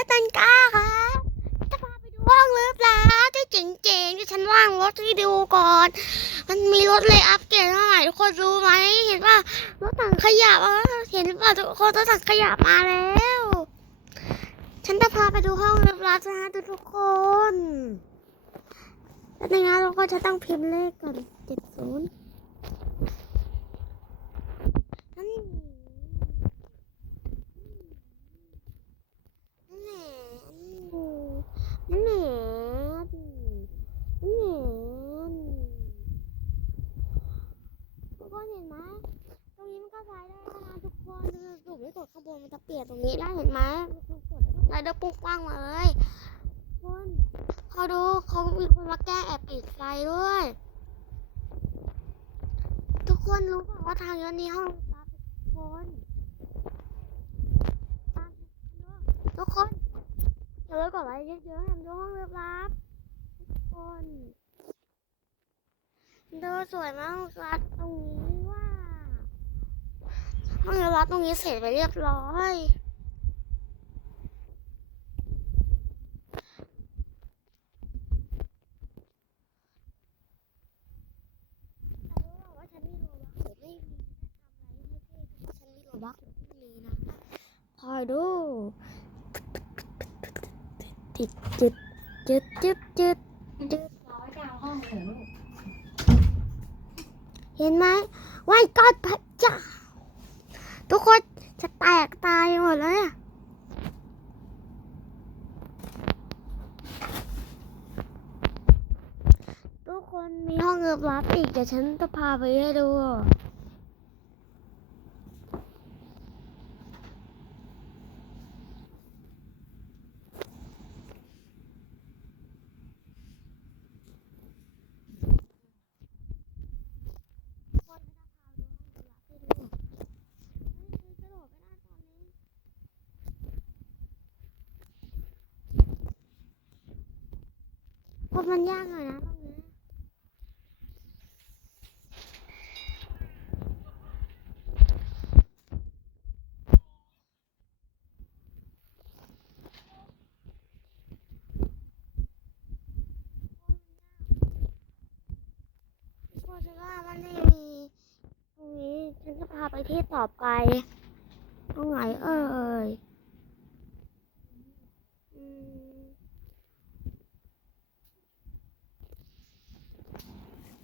และตันก้าค่ะจะพาไปดูห้องเลิฟลาที่เจ๋งๆที่ฉันว่างรถที่ดูก่อน มันมีรถเลยอัปเกรดเท่าไหร่ทุกคนรู้ไหมเห็นว่ารถถังขยะอะเห็นป่ะทุกคนรถถังขยะมาแล้ว ฉันจะพาไปดูห้องเลิฟลานะทุกคนแล้วในงานเราก็จะต้องพิมพ์เลขก่อนเจ็ดศูนย์นั่นนั่นแหละนั่นแหละนั่นแหละทุกคนเห็นไหม ตรงนี้มันก็ใช้ได้แล้วนะทุกคนดูไม่กดข้างบนมันจะเปลี่ยนตรงนี้ได้เห็นไหมกดแล้วก็ไรเดอร์ปุ๊กปังมาเลยทุกคนเขาดูเขามีคนมาแกล้งแอบปิดไฟด้วย ทุกคนรู้เปล่าว่าทางนี้ห้องรับทุกคนตามทุกคนเดี๋ยวก่อนไว้เยอะๆให้มันดูห้องเรียบรับทุกคนดูสวยมากห้องรับตรงนี้ว่า ห้องเรียบรับตรงนี้เสร็จไปเรียบร้อยแต่รู้เปล่าว่าฉันมีโลบักหรือไม่มีจะทำอะไรไม่ได้ฉันมีโลบักหรือไม่มีนะคอยดูติดจุดจุดจุดจุดจุดร้อยกลางห้องเลยลูกเห็นไหมว่ายกอดพระเจ้า ทุกคนจะแตกตายหมดแล้วเนี่ยทุกคนมีห้องเงิบลับอีกเดี๋ยวฉันจะพาไปให้ดู เพราะมันยากหน่อยนะตรงนี้พอจะว่ามันไม่มีตรงนี้ฉันจะพาไปที่ต่อไป ตรงไหนเอ่ยอืม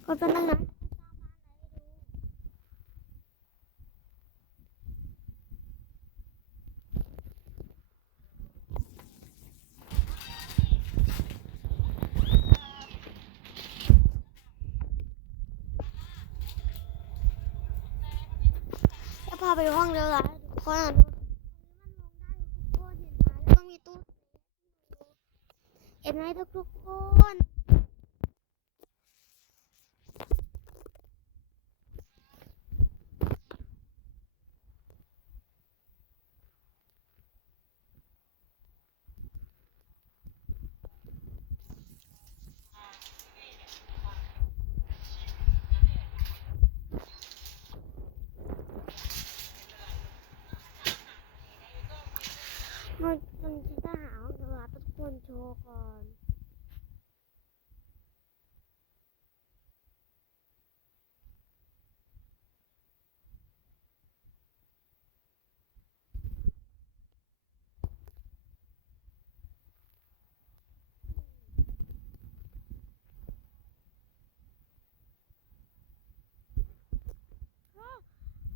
ก็เป็นนั่งนะจะพาไปห้องเดียวละทุกคนอะดูตรงนี้มันลงได้ทุกคนเห็นไหมก็มีตู้เห็นไหมทุกคน มันมันจะหาห้องสลับทุกคนโชว์ก่อน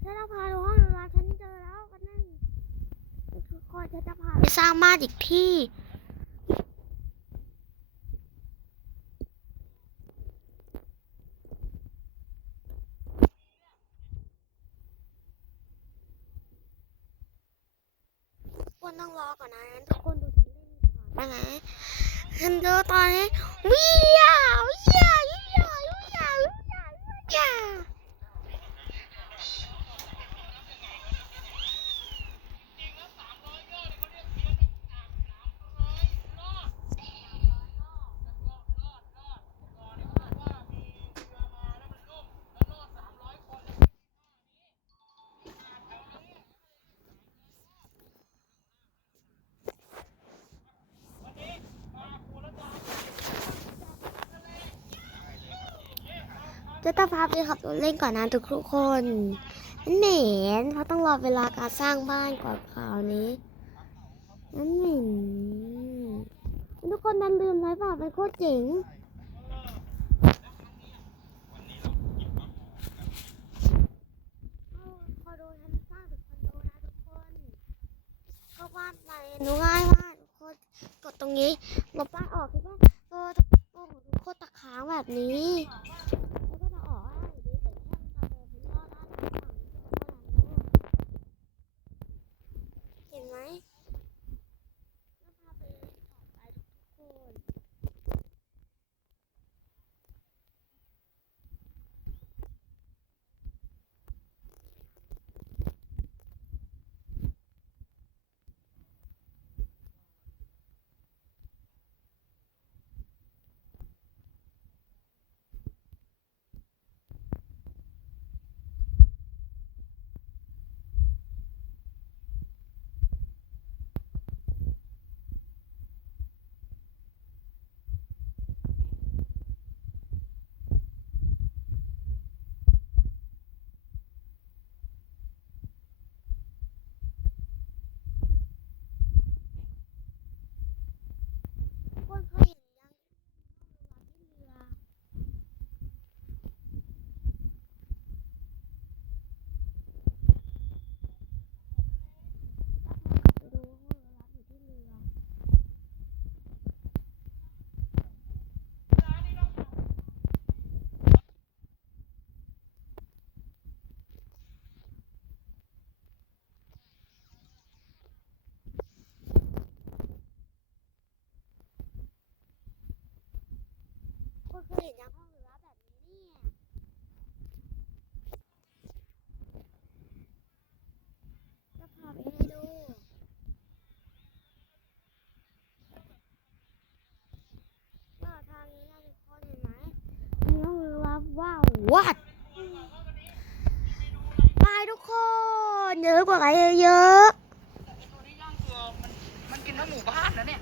ฉันจะพาดูห้องนอนฉันเจอแล้วกันนั่นทุกคนฉันจะพาไป สร้างบ้านอีกที่ทุกคนต้องรอก่อนนะทุกคนดูฉันเล่นก่อนนะฉันดูตอนนี้วิยาวิยาวิยาวิยาวิยาวิย ก็จะพาไปขับรถเล่นก่อนนะทุกคนมันเหม็นเพราะต้องรอเวลาการสร้างบ้านก่อนคราวนี้มันเหม็นทุกคนดันลืมไหมเปล่าเป็นโคตรเจ๋งเอาคอนโดฉันสร้างถึงคอนโดนะทุกคนเข้าบ้านไปดูง่ายมากทุกคนกดตรงนี้ลบป้ายออกคิดว่าเออโอ้โหทุกคตะค้างแบบนี้ แล้วก็จะออกให้ดีแต่แค่มันทำเป็นรอดด้านหลังเห็นไหมแล้วพาไปออกไปทุกคนทุกคนเคยเห็นยังที่เรือไปดูห้องรับอยู่ที่เรือ คน เคยเห็นยังห้องเรือแบบนี้เนี่ยจะพาไปให้ดูว่าทางนี้นะทุกคนเห็นไหมมีห้องเรือว้าววัดไปทุกคนเยอะกว่ากันเยอะตัวนี้ย่างตัวมันมันกินทั้งหมู่บ้านนะเนี่ย